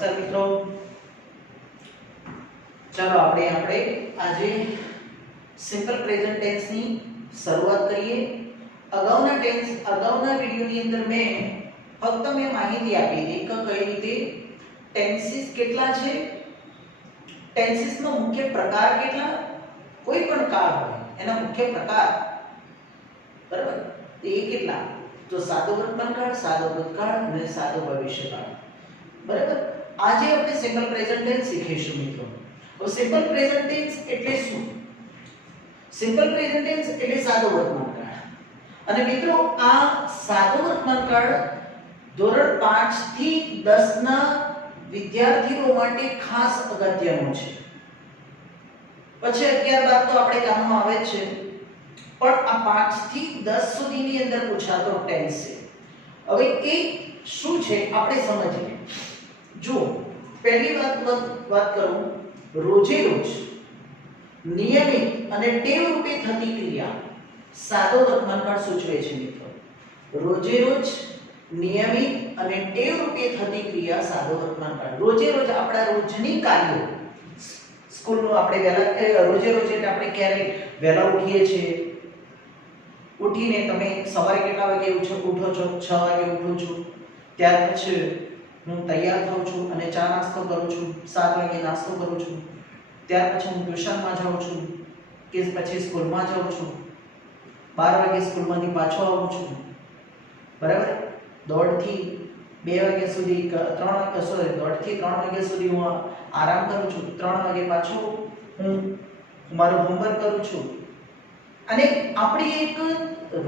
નમસ્કાર મિત્રો, ચાલો આપણે આજે સિમ્પલ પ્રેઝન્ટ ટેન્સ ની શરૂઆત કરીએ। અગાઉના વિડિયોની અંદર મેં ફક્ત માહિતી આપી હતી કે કઈ રીતે ટેન્સીસ કેટલા છે, ટેન્સીસનો મુખ્ય પ્રકાર કેટલા, કોઈ પણ કાળ હોય એના મુખ્ય પ્રકાર, બરાબર, એ કેટલા, તો સાદો વર્તમાનકાળ, સાદો ભૂતકાળ અને સાદો ભવિષ્યકાળ, બરાબર। આજે આપણે સિમ્પલ પ્રેઝન્ટ ટેન્સ શીખીશું મિત્રો। તો સિમ્પલ પ્રેઝન્ટ ટેન્સ એટલે શું? સિમ્પલ પ્રેઝન્ટ ટેન્સ એટલે સાદો વર્તમાનકાળ। અને મિત્રો આ સાદો વર્તમાનકાળ ધોરણ 5 થી 10 ના વિદ્યાર્થીઓ માટે ખાસ અગત્યનો છે। પછી 11 બાદ તો આપણે કામમાં આવે જ છે, પણ આ 5 થી 10 સુધીની અંદર પૂછાતો ટેન્સ છે। હવે એ શું છે આપણે સમજીએ। જો પહેલી વાત કરું, રોજે રોજ નિયમિત અને ટેવ રૂપે થતી ક્રિયા સાદો વર્તમાનકાળ સૂચવે છે મિત્રો। રોજે રોજ નિયમિત અને ટેવ રૂપે થતી ક્રિયા સાદો વર્તમાનકાળ। રોજે રોજ આપણા રોજની કાર્યો, સ્કૂલનું આપણે વહેલા રોજે રોજ એટલે આપણે ક્યારે વહેલા ઉઠીએ છીએ, ઉઠીને તમે સવારે કેટલા વાગે ઉઠો છો? 6 વાગે ઉઠું છું, ત્યાર પછી હું તૈયાર થાઉં છું અને ચા નાસ્તો કરું છું, 7 વાગે નાસ્તો કરું છું, ત્યાર પછી હું ટ્યુશનમાં જાઉં છું કે પછી સ્કૂલમાં જાઉં છું, 12 વાગે સ્કૂલમાંથી પાછો આવું છું, બરાબર। દોઢથી 2 વાગ્યા સુધી 3 વાગ્યા સુધી હું આરામ કરું છું, 3 વાગે પાછો હું મારું હોમવર્ક કરું છું। અને આપણી એક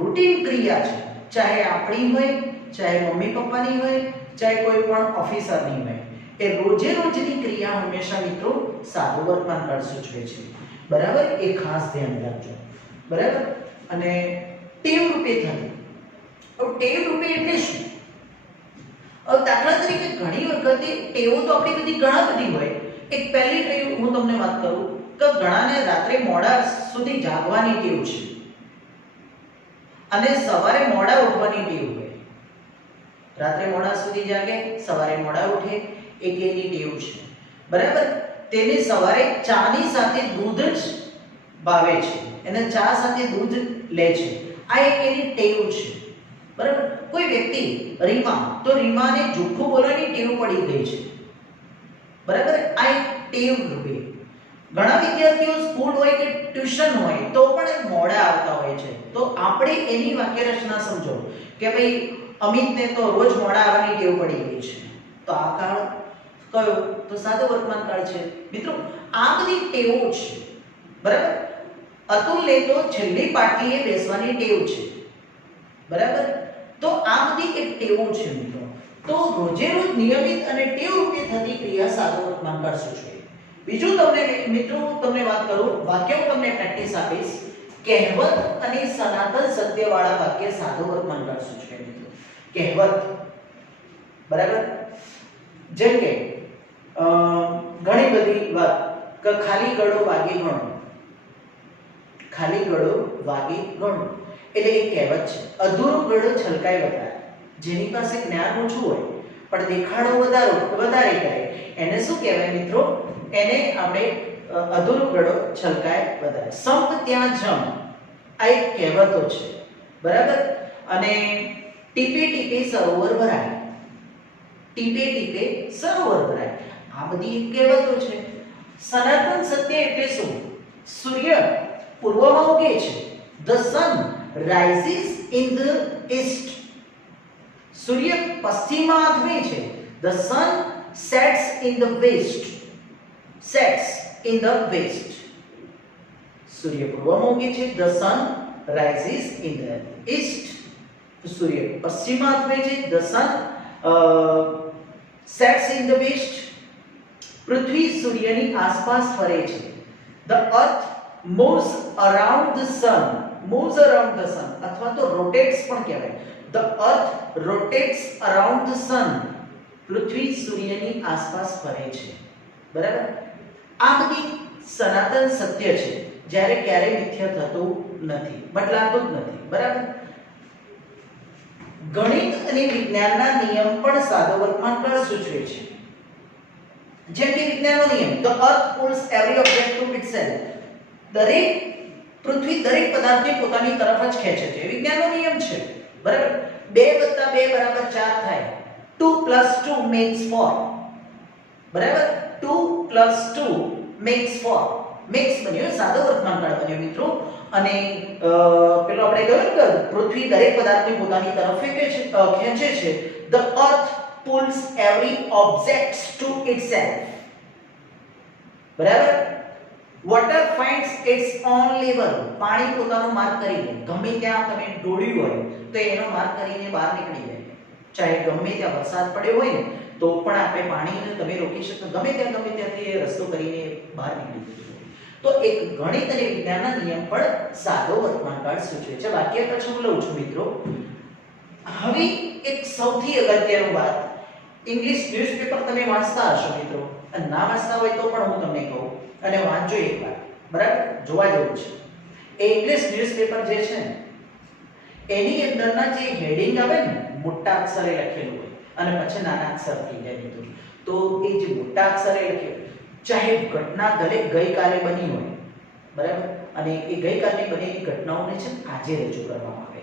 રૂટીન ક્રિયા છે, ચાહે આપણી હોય, ચાહે મમ્મી પપ્પાની હોય, ચાહે કોઈ પણ ઓફિસરની હોય, એ રોજે રોજની ક્રિયા હંમેશા મિત્રો સાદો વર્તમાનકાળ સૂચવે છે, બરાબર। એ ખાસ ધ્યાન રાખજો, બરાબર। અને ટેવ રૂપે થતી, હવે ટેવ રૂપે એટલે શું? હવે દાખલા તરીકે ઘણી વખતે ટેવો તો આપણી બધી ઘણા બધી હોય। એક પહેલી ટેવ હું તમને વાત કરું કે ઘણાને રાત્રે મોડા સુધી જાગવાની ટેવ છે અને સવારે મોડા ઉઠવાની ટેવ હોય। રાત્રે મોડા સુધી જાગે, સવારે મોડા ઉઠે, એક એની ટેવ છે, બરાબર। તેને સવારે ચાની સાથે દૂધ જ ભાવે છે, એને ચા સાથે દૂધ લે છે, આ એક એની ટેવ છે, બરાબર। કોઈ વ્યક્તિ રીમા, તો રીમાને જૂઠું બોલવાની ટેવ પડી ગઈ છે, બરાબર। આ એક ટેવ રૂપે ઘણા વિદ્યાર્થીઓ સ્કૂલ હોય કે ટ્યુશન હોય તો પણ મોડા આવતા હોય છે, તો આપણે એની વાક્ય રચના સમજો કે ભાઈ અમિતને તો રોજ મોડા આવવાની ટેવ પડી ગઈ છે, તો આ કાળ કયો? તો સાદો વર્તમાનકાળ છે મિત્રો। આ બધી ટેવો છે, બરાબર। અતુલને તો છેલ્લી પાટલીએ બેસવાની ટેવ છે, બરાબર। તો આ બધી એક ટેવો છે મિત્રો। તો રોજે રોજ નિયમિત અને ટેવ રૂપે થતી ક્રિયા સાદો વર્તમાનકાળ સૂચવે। બીજું તમને વાત કરું, વાક્ય હું તમને પ્રેક્ટિસ આપીશ। કહેવત અને સનાતન સત્યવાળા વાક્ય સાદો વર્તમાનકાળ સૂચવે મિત્રો। કહેવત, બરાબર, જેમ કે ઘણી બધી વાત કે ખાલી ગળો વાગે ઘણો, ખાલી ગળો વાગે ઘણો એટલે એક કહેવત છે। અધૂરો ગળો છલકાય વધારે, જેની પાસે જ્ઞાન ઓછું હોય પણ દેખાડો વધારે કરે એને શું કહેવાય મિત્રો? એને આપણે અધૂરો ગળો છલકાય વધારે। સંપ ત્યાં જમ, આ એક કહેવતો છે, બરાબર। અને ટીપે ટીપે સરોવર ભરાય, ટીપે ટીપે સરોવર ભરાય, આ બધી એક કહેવતો છે। સનાતન સત્ય એટલે શું? સૂર્ય પૂર્વમાં ઉગે છે, the sun rises in the east, સૂર્ય પશ્ચિમમાં આથમે છે, the sun sets in the west, sets in the west, સૂર્ય પૂર્વમાં ઉગે છે, the sun rises in the east, સૂર્ય પશ્ચિમમાં આથમે છે, the sun sets in the west, પૃથ્વી સૂર્યની આસપાસ ફરે છે, the earth moves around the sun, moves around the sun અથવા તો rotates પણ કહેવાય, the earth rotates around the sun, પૃથ્વી સૂર્યની આસપાસ ફરે છે, બરાબર। આ બધી સનાતન સત્ય છે, જ્યારે ક્યારેય મિથ્યા થતું નથી, બદલાતું જ નથી, બરાબર। ગણિત અને વિજ્ઞાનના નિયમ પણ સાદો વર્તમાનકાળ સૂચવે છે, જેમ કે વિજ્ઞાનનો નિયમ, the earth pulls every object to itself. દરેક પૃથ્વી દરેક પદાર્થને પોતાની તરફ જ ખેંચે છે, વિજ્ઞાનનો નિયમ છે, બરાબર. 2 + 2 = 4 થાય. 2 + 2 makes 4, બરાબર. 2 + 2 makes 4. મેક્સ બન્યો, સાદો વર્તમાનકાળ બન્યો મિત્રો. અને પેલો આપણે કહ્યું કે પૃથ્વી દરેક પદાર્થને પોતાની તરફ ખેંચે છે. The earth pulls every object to itself, બરાબર. Water finds its own level. પાણી પોતાનો માર્ગ કરી લે, ગમે ત્યાં તમે ડોળ્યું હોય તો એનો માર્ગ કરીને બહાર નીકળી જાય. ચાહે ગમે ત્યાં વરસાદ પડ્યો હોય ને તો પણ આપણે પાણીને તમે રોકી શકો, ગમે ત્યાંથી એ રસ્તો કરીને બહાર નીકળી જાય. તો એક ગણિત અને વિજ્ઞાનના નિયમ પણ સાદો વર્તમાનકાળ સૂચવે છે. વાક્ય પછી હું લઉં છું મિત્રો. હવે એક સૌથી અગત્યનું વાત, ઇંગ્લિશ ન્યૂઝપેપર તમે વાંચતા હશો મિત્રો, અને ના વાંચતા હોય તો પણ હું તમને કહું, અને વાંચજો એકવાર, બરાબર. જોવા જેવું છે. એ ઇંગ્લિશ ન્યૂઝપેપર જે છે ને એની અંદરના જે હેડિંગ આવે ને મોટા અક્ષરે લખેલું હોય અને પછી નાના અક્ષર થઈ જાય મિત્રો, તો એ જે મોટા અક્ષરે લખેલું, ચાહે ઘટના ગઈકાલે બની હોય, બરાબર, અને એ ગઈકાલે બનેલી ઘટનાઓને છે આજે રજૂ કરવામાં આવે.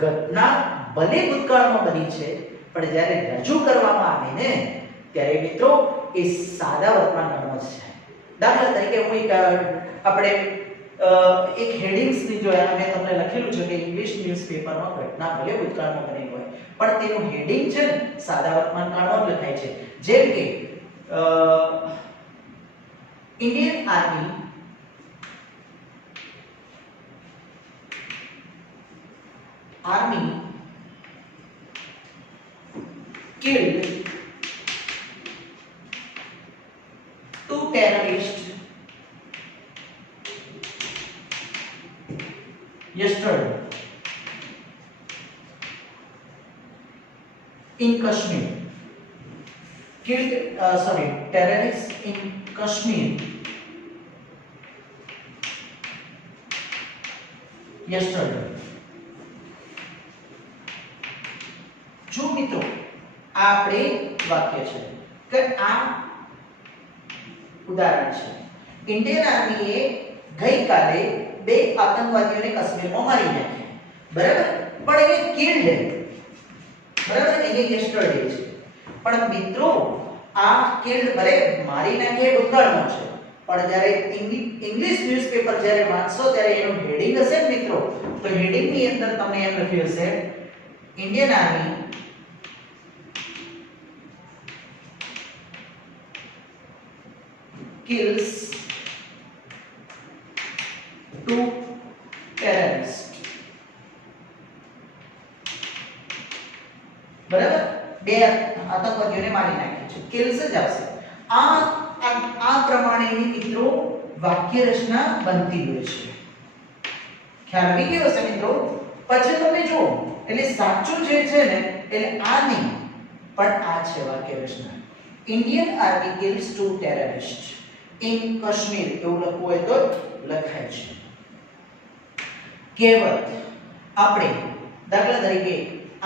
ઘટના ભલે ભૂતકાળમાં બની છે પણ જ્યારે રજૂ કરવામાં આવે ને ત્યારે મિત્રો એ સાદા વર્તમાનકાળમાં જ છે. દાખલા તરીકે હું આપણે એક હેડિંગ્સની જોયા, મેં તમને લખેલું છે કે ઇંગ્લિશ ન્યૂઝપેપરમાં ઘટના ભલે ભૂતકાળમાં બની હોય પણ તેનું હેડિંગ છે ને સાદા વર્તમાનકાળમાં જ લખાય છે. જેમ કે Indian Army killed 2 terrorists yesterday in Kashmir. Terrorists in Kashmir yesterday. જો મિત્રો આ આપણે વાક્ય છે કે આ ઉદાહરણ છે. ઇન્ડિયન આર્મીએ ગઈકાલે 2 આતંકવાદીઓને કાશ્મીરમાં મારી નાખ્યા, બરાબર. પણ એ કિલ્ડ, બરાબર, એ યસ્ટરડે છે. પણ મિત્રો આ કિલ્ડ ભલે મારી નાખ્યા ભૂતકાળમાં છે, પણ જ્યારે ઇંગ્લિશ ન્યૂઝપેપર જ્યારે વાંચશો ત્યારે એનું હેડિંગ હશે ને મિત્રો, તો હેડિંગ ની અંદર તમને એમ લખ્યું હશે ઇન્ડિયન આર્મી kills 2 terrorists, બરાબર. 2 આતંકવાદીઓને મારી નાખ્યા છે, કિલ્સ જ આવશે. આ પ્રમાણેની મિત્રો વાક્ય રચના બનતી હોય છે. ખ્યાલ આવી ગયો હશે મિત્રો. પછી તમે જુઓ, એટલે સાચું જે છે ને એટલે આ નહીં પણ આ છે વાક્ય રચના. Indian army kills 2 terrorists in Kashmir, એવું લખવું હોય તો લખાય છે. કહેવત આપણે દાખલા તરીકે I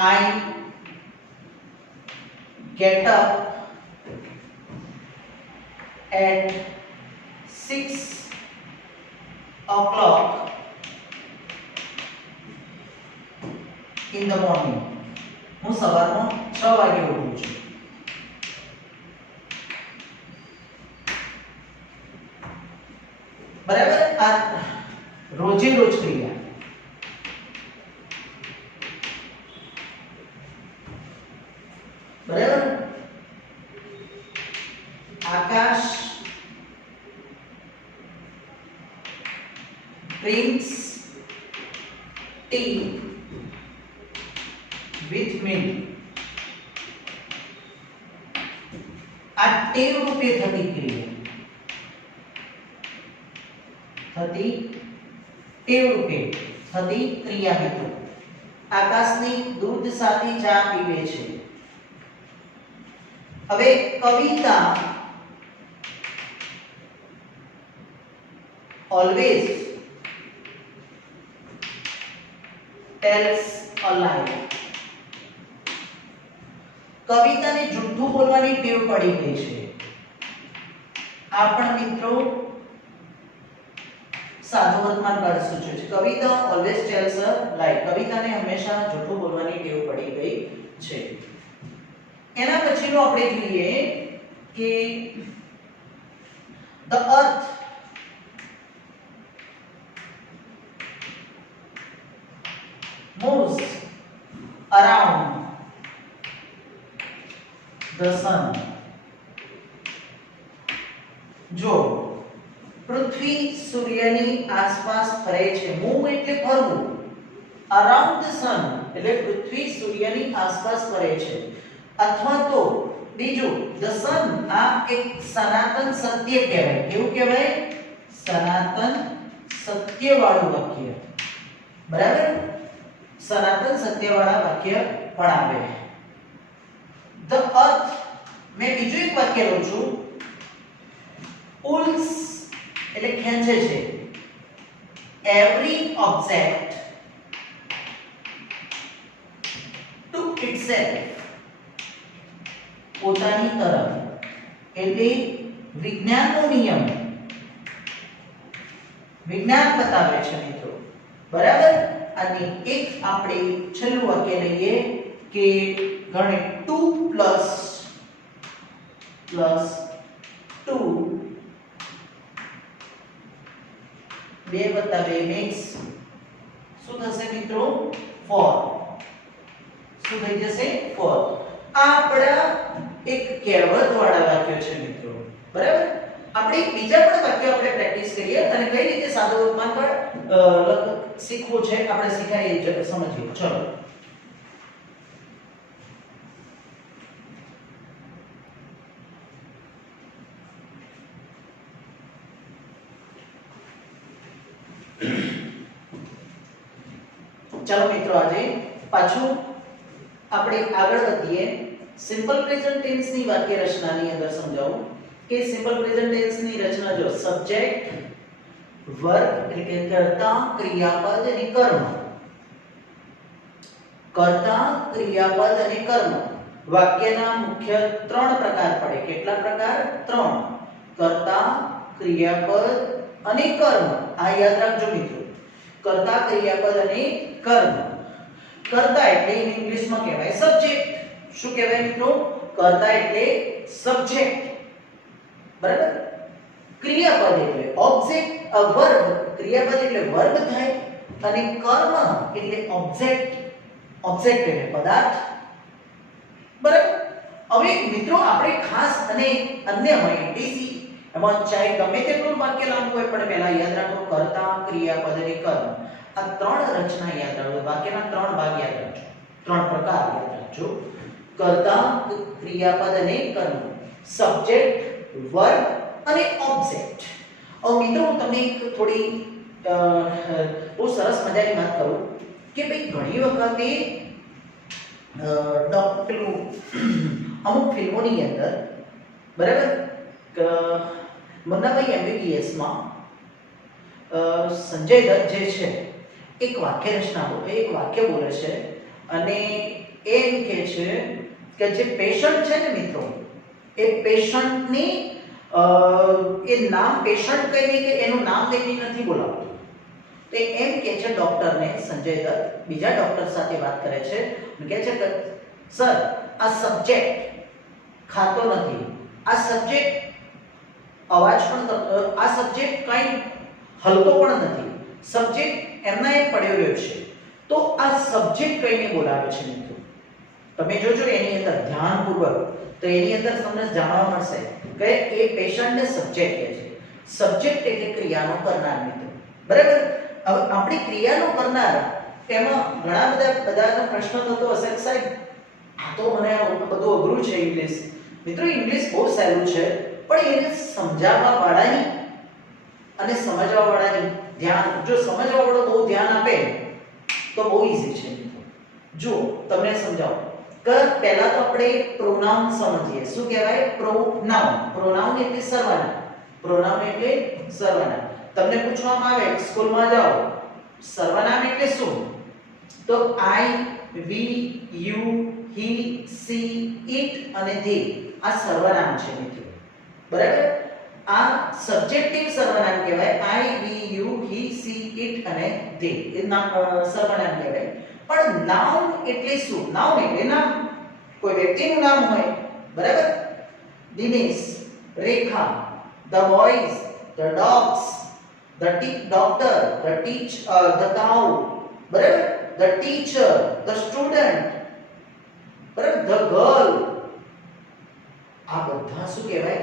get up at 6 o'clock in the morning. હું સવારમાં 6 વાગે ઉઠું છું, બરાબર. આ રોજે રોજ ક્રિયા, બરાબર. આકાશ drinks tea with milk. આ ટેવ રૂપે થતી ક્રિયા, ટેવ રૂપે થતી ક્રિયા મિત્રો. આકાશની દૂધ સાથે ચા પીવે છે. હવે કવિતા always tells a lie. કવિતાને જૂઠું બોલવાની ટેવ પડી ગઈ છે. આ પણ મિત્રો સાદો વર્તમાન કાળ સૂચવે છે. કવિતા ઓલવેઝ ટેલ્સ અ લાઈ. કવિતાને હંમેશા જૂઠું બોલવાની ટેવ પડી ગઈ છે. એના પછીનો આપણે જોઈએ કે the earth moves around the sun. જો પૃથ્વી સૂર્યની આસપાસ ફરે છે. મૂવ એટલે ફરવું, અરાઉન્ડ ધ સન એટલે પૃથ્વી સૂર્યની આસપાસ ફરે છે. અથવા તો બીજું ધ સન, આ એક સનાતન સત્ય કહેવાય. કેવું કહેવાય? સનાતન સત્ય વાળું વાક્ય. બરાબર? સનાતન સત્ય વાળા વાક્ય પણ આવે. ધ અર્થ, મેં બીજું એક વાક્ય લઉં છું. pulls એટલે ખેંચે છે. every object to itself, પોતાની તરફ. એટલે વિજ્ઞાનનો નિયમ, વિજ્ઞાન બતાવે છે મિત્રો. બરાબર? અને એક આપણે છેલ્લું વાક્ય લઈએ કે ગણે 2 + 2 2 + 2 makes શું થશે મિત્રો? 4. શું થઈ જશે? 4. આ આપણા એક કહેવત વાળા વાક્યો છે મિત્રો. બરાબર? આપણે બીજા પણ વાક્યો આપણે પ્રેક્ટિસ કરીએ અને કઈ રીતે સાદો વર્તમાન કાળ શીખવું છે આપણે શીખાઈએ, સમજીએ. ચલો. ચાલો મિત્રો, આજે પાછું આપણે આગળ વધીએ. સિમ્પલ પ્રેઝન્ટ ટેન્સ ની વાક્ય રચનાની અંદર સમજાવું કે સિમ્પલ પ્રેઝન્ટ ટેન્સ ની રચના જો સબ્જેક્ટ, વર્બ એટલે કે કર્તા, ક્રિયાપદ અને કર્મ. કર્તા, ક્રિયાપદ અને કર્મ. વાક્યના મુખ્ય 3 પ્રકાર પડે. કેટલા પ્રકાર? 3. કર્તા, ક્રિયાપદ અને કર્મ. આ યાદ રાખજો મિત્રો. કર્તા, ક્રિયાપદ અને કર્મ. કર્તા એટલે ઇંગ્લિશમાં કહેવાય સબ્જેક્ટ. શું કહેવાય મિત્રો? કર્તા એટલે સબ્જેક્ટ. બરાબર? ક્રિયાપદ એટલે ઓબ્જેક્ટ, વર્બ. ક્રિયાપદ એટલે વર્બ થાય અને કર્મ એટલે ઓબ્જેક્ટ. ઓબ્જેક્ટ એટલે પદાર્થ. બરાબર? હવે મિત્રો આપણે ખાસ અને અન્યમય ડીસી એમાં ચાહે ગમે તેટલું વાક્ય લાંબુ હોય પણ પહેલા યાદ રાખો કર્તા, ક્રિયાપદ અને કર્મ. આ 3 રચના યાદ રાખો. વાક્યના 3 ભાગ યાદ રાખજો. 3 પ્રકાર યાદ રાખજો. કર્તા, ક્રિયાપદ અને કર્મ. સબ્જેક્ટ, વર્બ અને ઓબ્જેક્ટ. હવે મિત્રો હું તમને એક થોડી બહુ સરસ મજાની વાત કરું કે ભાઈ ઘણી વખતે પેલું અમુક ફિલ્મોની અંદર, બરાબર, મુન્નાભાઈ MBBS માં સંજય દત્ત જે છે એક વાક્ય બોલે છે અને એમ કહે છે કે જે પેશન્ટ છે ને મિત્રો, એ પેશન્ટની એ નામ પેશન્ટ કહીને કે એનું નામ લઈને નથી બોલાવતો. તો એમ કહે છે ડોક્ટરને, સંજય દત્ત બીજા ડોક્ટર સાથે વાત કરે છે અને કહે છે કે સર આ સબ્જેક્ટ ખાતો નથી, આ સબ્જેક્ટ અવાજ પણ, આ સબ્જેક્ટ કઈ હલતો પણ નથી, સબ્જેક્ટ એમના એ પડ્યો રહ્યો છે. તો આ સબ્જેક્ટ કઈને બોલાવે છે મિત્રો? તમે જોજો એની અંદર ધ્યાનપૂર્વક, તો એની અંદર તમને જાણવા મળશે કે એ પેશન્ટને સબ્જેક્ટ કહે છે. સબ્જેક્ટ એટલે ક્રિયાનો કરનાર મિત્રો. બરાબર? હવે આપણી ક્રિયાનો કરનાર એમાં ઘણા બધાનો પ્રશ્ન થતો હશે કે સાહેબ આ તો મને બધું અઘરું છે ઇંગ્લિશ. મિત્રો ઇંગ્લિશ બહુ સહેલું છે પણ એને સમજાવવા વાળાની અને સમજવા વાળાની ધ્યાન, જો સમજવા વાળો બહુ ધ્યાન આપે તો બહુ ઈઝી છે મિત્રો. જો તમને સમજાવું કે પહેલા તો આપણે પ્રોનાઉન સમજીએ. શું કહેવાય? પ્રોનાઉન. પ્રોનાઉન એટલે સર્વનામ. પ્રોનાઉન એટલે સર્વનામ. તમને પૂછવામાં આવે સ્કૂલમાં જાઓ સર્વનામ એટલે શું? તો આઈ, વી, યુ, હી, સી, ઇટ અને ધે આ સર્વનામ છે મિત્રો. બરાબર? આ સબ્જેક્ટિવ સર્વનામ કહેવાય. આઈ વી યુ હી સી ઇટ અને ધે એ નામ સર્વનામ કહેવાય. પણ નાઉન એટલે શું? નાઉન એટલે નામ, કોઈ વ્યક્તિનું નામ હોય, બરાબર? દિનેશ, રેખા, the boys, the dogs, the doctor, the cow, બરાબર? the teacher, the student, બરાબર? the girl, આ બધા શું કહેવાય?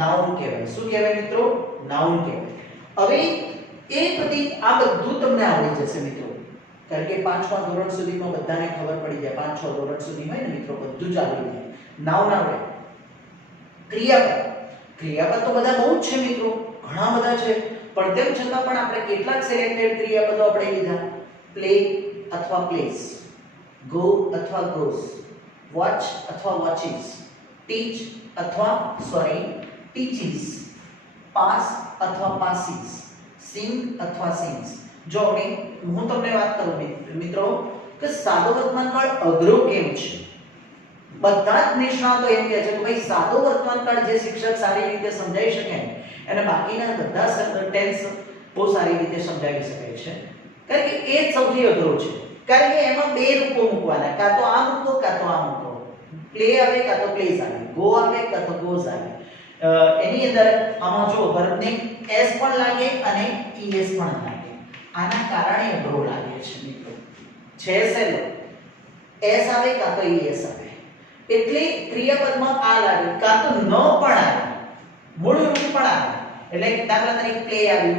નાઉન કહેવાય. શું કહેવાય મિત્રો? નાઉન કહેવાય. હવે એ બધી આ બધું તમને આવડી જશે મિત્રો, કારણ કે 5મા ધોરણ સુધીમાં બધાને ખબર પડી જાય. 5-6 ધોરણ સુધી હોય ને મિત્રો, બધું જ આવડી જાય. નાઉન આવડે. ક્રિયાપદ તો બધા બહુ જ છે મિત્રો, ઘણા બધા છે, પણ તેમ છતાં પણ આપણે કેટલાક સિલેક્ટેડ ક્રિયાપદો આપણે લીધા. પ્લે અથવા પ્લેસ, ગો અથવા ગોઝ, વોચ અથવા વોચીસ, ટીચ અથવા ટીચીસ, પાસ અથવા પાસીસ, સિંગ અથવા સિંગ્સ. જો હું તમને વાત કરું મિત્રો કે સાદો વર્તમાનકાળ અઘરો કેમ છે? બધા જ નિષ્ણાતો એમ કહે છે કે ભાઈ સાદો વર્તમાનકાળ જે શિક્ષક સારી રીતે સમજાવી શકે અને બાકીના બધા ટેન્સ બહુ સારી રીતે સમજાવી શકે છે, કારણ કે એ જ સૌથી અઘરો છે. કારણ કે એમાં બે રૂપો મૂકવાના, કાં તો આ મૂકો કાં તો આ મૂકો. પ્લે આવે કાં તો પ્લેસ આવે, ગો આવે કાં તો ગોઝ આવે. એની અંદર આમાં જો વર્બને s પણ લાગે અને es પણ લાગે. આના કારણે અઘરો લાગે છે મિત્રો. છે સહેલો, s આવે કાં તો es આવે. એટલે ક્રિયાપદમાં આ લાગે, કાં તો ન પણ આવે, મૂળ રૂપ પણ આવે. એટલે દાખલા તરીકે પ્લે આવ્યું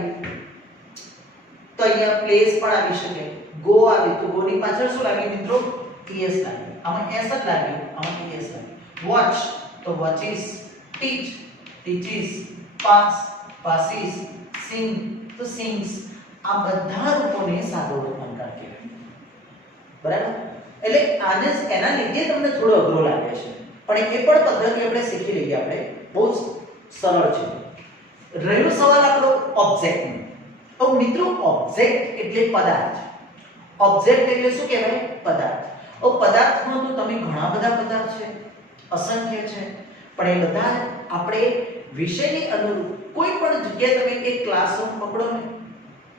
તો અહીંયા પ્લેસ પણ આવી શકે. ગો આવી તો ગો ની પાછળ શું લાગે મિત્રો? es લાગે. આમાં s જ લાગે, આમાં es લાગે. વોચ તો વોચીસ, ટીચ ટીચીસ, પાસ પાસીસ, સિંગ તો સિંગ્સ. આ બધા રૂપોને સાદો વર્તમાનકાળ કહેવાય. બરાબર? એટલે આને એના લીધે તમને થોડો અઘરો લાગે છે, પણ એ પણ પદ્ધતિ આપણે શીખી લઈએ. આપણે બહુ સરળ છે. રહ્યો સવાલ આપણો ઓબ્જેક્ટનો. તો મિત્રો ઓબ્જેક્ટ એટલે પદાર્થ. ઓબ્જેક્ટ એટલે શું કહેવાય? પદાર્થ. પદાર્થમાં તો તમે ઘણા બધા પદાર્થ છે, અસંખ્ય છે, પણ એ બધા આપણે વિષયની અનુરૂપ કોઈ પણ જગ્યાએ તમે એક ક્લાસરૂમ પકડો ને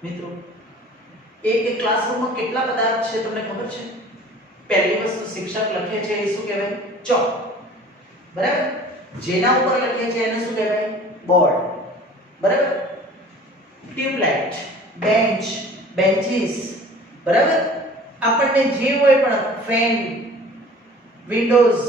મિત્રો, એક ક્લાસરૂમમાં કેટલા પદાર્થ છે તમને ખબર છે? પહેલી વસ્તુ શિક્ષક લખે છે એ શું કહેવાય? ચોક. બરાબર? જેના ઉપર લખે છે એને શું કહેવાય? બોર્ડ. બરાબર? Tube light, bench, benches. બરાબર? આપણને જે હોય પણ ફેન, વિન્ડોઝ,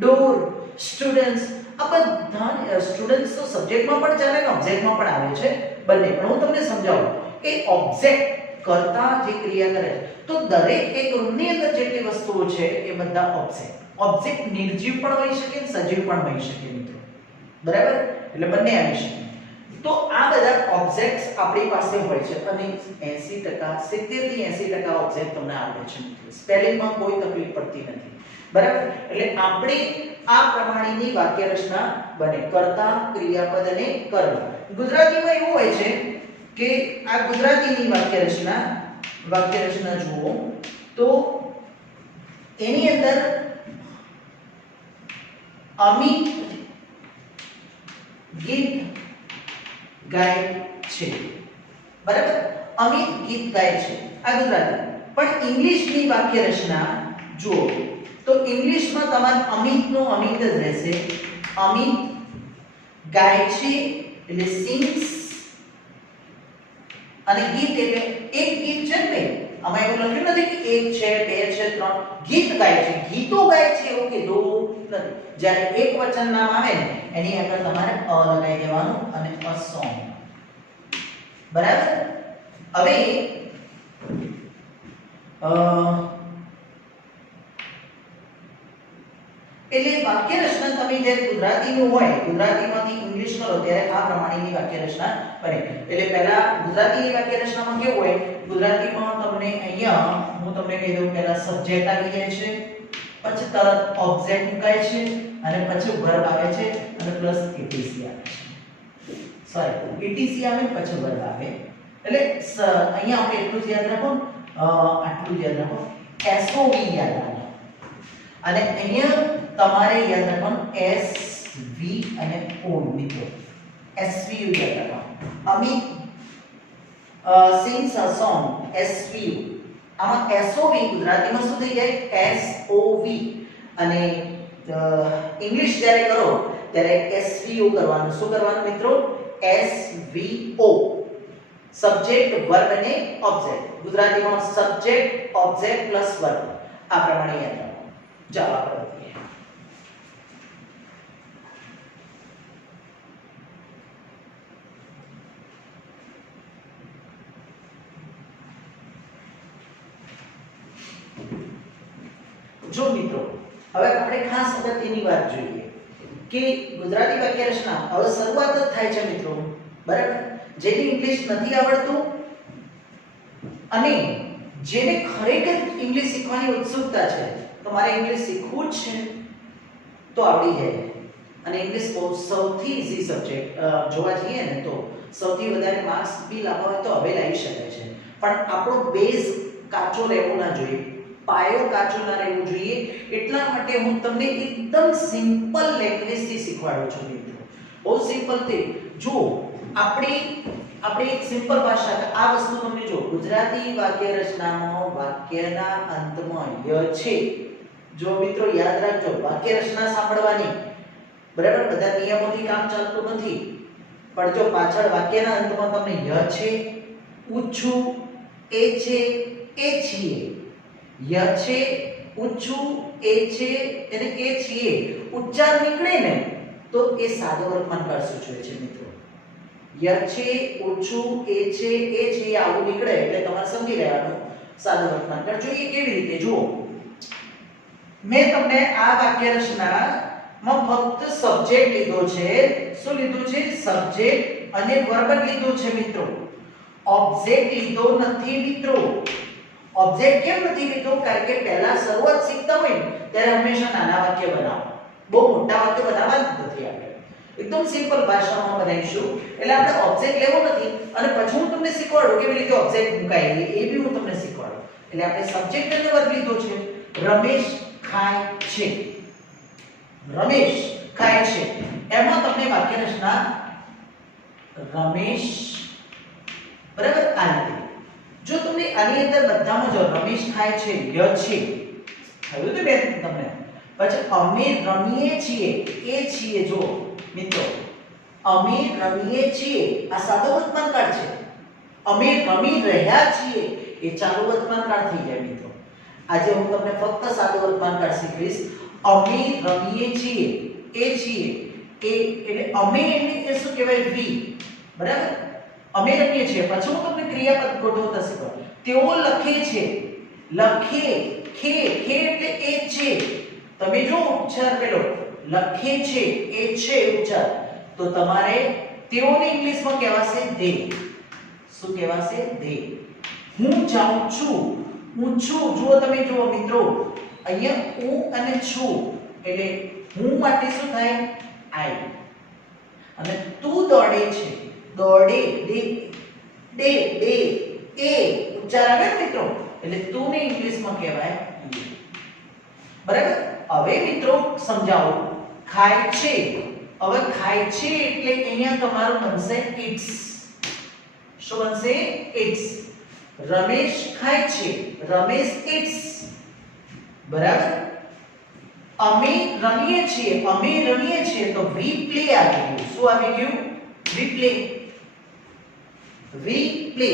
ડોર, સ્ટુડન્ટ્સ. આ બધા સ્ટુડન્ટ્સ તો સબ્જેક્ટમાં પણ ચાલે ને ઓબ્જેક્ટમાં પણ આવે છે, બંને. પણ હું તમને સમજાવું કે ઓબ્જેક્ટ કરતા જે ક્રિયા કરે છે, તો દરેક એક રૂમની અંદર જેટલી વસ્તુઓ છે એ બધા ઓબ્જેક્ટ. ઓબ્જેક્ટ નિર્જીવ પણ હોઈ શકે અને સજીવ પણ હોઈ શકે મિત્રો. બરાબર? એટલે બંને આવી શકે. તો આ બધા ઓબ્જેક્ટ્સ આપણી પાસે હોય છે અને 80% 70 થી 80% ઓબ્જેક્ટ તમને આવડે છે મિત્રો. સ્પેલિંગમાં કોઈ તકલીફ પડતી નથી. બરાબર? એટલે આપણે આ પ્રમાણેની વાક્ય રચના બને: કર્તા, ક્રિયાપદ અને કર્મ. ગુજરાતીમાં એવું હોય છે કે આ ગુજરાતીની વાક્ય રચના જુઓ તો એની અંદર અમિત ગીત ગાય છે. બરાબર? અમિત ગીત ગાય છે, આ ગુજરાતી. પણ ઇંગ્લિશની વાક્ય રચના જુઓ તો ઇંગ્લિશમાં તમારે અમિતનો અમિત જ રહેશે. અમિત ગાય છે એટલે સિંગ્સ, અને ગીત એટલે એક ગીત છે ને. આમાં એવું લખ્યું નથી કે એક છે, બે છે, ત્રણ. ગીત ગાય છે, ગીતો ગાય છે એવું કીધું નથી. જ્યારે એક વચન નામ આવે ને એની આગળ તમારે અ લગાવી દેવાનું અને અ સોંગ. બરાબર? હવે એટલે વાક્ય રચના તમે જ્યારે ગુજરાતીનું હોય, ગુજરાતીમાંથી ઇંગ્લિશ કરો ત્યારે આ પ્રમાણેની વાક્ય રચના બને. એટલે પહેલા ગુજરાતીની વાક્ય રચનામાં કેવું હોય? ગુજરાતીમાં તમને અહીંયા હું તમને કહી દઉં, પહેલા સબ્જેક્ટ આવી જાય છે, પછી તરત ઓબ્જેક્ટ મુકાય છે અને પછી વર્બ આવે છે અને પ્લસ ઇટીસી આવે છે. સોરી, ઇટીસી આવે પછી વર્બ આવે. એટલે અહીંયા આપણે એટલું જ યાદ રાખો, આટલું જ યાદ રાખો, એસઓવી યાદ રાખો. અને અહીંયા તમારે યાદ રાખવાનું એસ વી અને ઓ મિત્રો. SVU યાદ રાખો. Amit sings a song. SVU. આમાં SOV ગુજરાતીમાં શું થઈ જાય? SOV. અને ઇંગ્લિશ જ્યારે કરો ત્યારે SVO કરવાનું. શું કરવાનું મિત્રો? SVO. સબ્જેક્ટ, વર્બ અને ઓબ્જેક્ટ. ગુજરાતીમાં સબ્જેક્ટ, ઓબ્જેક્ટ પ્લસ વર્બ. આ પ્રમાણે યાદ રાખો. ચાલો આપણે વધીએ. જો મિત્રો હવે આપણે ખાસ અગત્યની વાત જોઈએ કે ગુજરાતી વાક્ય રચના હવે શરૂઆત જ થાય છે મિત્રો, બરાબર? જેને ઇંગ્લિશ નથી આવડતું અને જેને ખરેખર ઇંગ્લિશ શીખવાની ઉત્સુકતા છે, તો મારે ઇંગ્લિશ શીખવું જ છે તો આવડી જાય. અને ઇંગ્લિશ સૌથી ઈઝી સબ્જેક્ટ જોવા જઈએ ને તો સૌથી વધારે માર્ક્સ બી લાવવા હોય તો હવે લાવી શકાય છે, પણ આપણો બેઝ કાચો રહેવો ના જોઈએ, પાયો કાચો ના રહેવો જોઈએ. એટલા માટે હું તમને એકદમ સિમ્પલ લેંગ્વેજથી શીખવાડું છું મિત્રો. બહુ સિમ્પલ થી જો આપણે એક સિમ્પલ ભાષા, આ વસ્તુ તમને જો ગુજરાતી વાક્ય રચનામાં વાક્યના અંતમાં ય છે. જો મિત્રો યાદ રાખજો, વાક્ય રચના સાંભળવાની, બરાબર? બધા નિયમોથી કામ ચાલતું નથી, પણ જો પાછળ વાક્યના અંતમાં તમને ય છે, ઊંચું, એ છે, એ છીએ, ય છે, ઊંચું, એ છે અને એ છીએ ઉચ્ચાર નીકળે ને તો એ સાદો વર્તમાનકાળ સૂચવે છે મિત્રો. ય છે, ઊંચું, એ છે, આવું નીકળે એટલે તમારે સમજી લેવાનું સાદો વર્તમાનકાળ. જોઈએ કેવી રીતે, જુઓ મેં તમને આ વાક્ય રચનામાં ફક્ત સબ્જેક્ટ લીધો છે. શું લીધું છે? સબ્જેક્ટ અને વર્બ લીધો છે મિત્રો. ઓબ્જેક્ટ લીધો નથી મિત્રો. ઓબ્જેક્ટ કેમ નથી લીધો? કારણ કે પહેલા શરૂઆત શીખતા હોય ત્યારે હંમેશા નાના વાક્ય બનાવો, બહુ મોટા વાક્ય બનાવવા જ નથી. આપણે એકદમ સિમ્પલ ભાષામાં બનાવીશું એટલે આપણે ઓબ્જેક્ટ લેવો નથી. અને પછી હું તમને શીખવાડું કેવી રીતે ઓબ્જેક્ટ મુકાય એ બી હું તમને શીખવાડું. એટલે આપણે સબ્જેક્ટ અને વર્બ લીધો છે. રમેશ ખાય છે, રમેશ ખાય છે. એમાં તમને વાક્ય રચના રમેશ, બરાબર? આ રીતે જો તમને આની અંદર બધામાં જો રમેશ ખાય છે, ય છે, હવે તો બે તમને પછી અમે રમીએ છીએ, એ છીએ. જો મિત્રો અમે રમીએ છીએ આ સાદો વર્તમાનકાળ છે. અમે રમી રહ્યા છીએ એ ચાલુ વર્તમાનકાળ થઈ જાય મિત્રો. આજે હું તમને ફક્ત સાદો વર્તમાનકાળ શીખવીશ. અમે રમીએ છીએ, એ છીએ, એ એટલે અમે એટલે શું કહેવાય? વી, બરાબર? અમે રમીએ છીએ. પછી હું તમને ક્રિયાપદ ગોઠવતા શીખવાડું. તેઓ લખે છે, લખે, ખે, ખે એટલે એ છે. તમે જો ઉચ્ચાર પેલો લખે છે, એ છે ઉચ્ચાર, તો તમારે તેઓને ઇંગ્લિશમાં કહેવાશે they. શું કહેવાશે? they. હું જાઉં છું, ઊંચું. જુઓ તમે જુઓ મિત્રો, અહીંયા હું અને છું એટલે હું માટે શું થાય? I. અને તું દોડે છે, દોડે, દે, એ ઉચ્ચાર આવે મિત્રો એટલે તું ને ઇંગ્લિશમાં કહેવાય you. બરાબર? હવે મિત્રો સમજાવો. ખાય છે, હવે ખાય છે એટલે અહીંયા તમારું બનશે ઈટ્સ. શું બનશે? ઈટ્સ. રમેશ ખાય છે, રમેશ ઈટ્સ, બરાબર? અમે રમીએ છીએ, અમે રમીએ છીએ તો વી પ્લે આવી ગયું. શું આવી ગયું? We play. We play.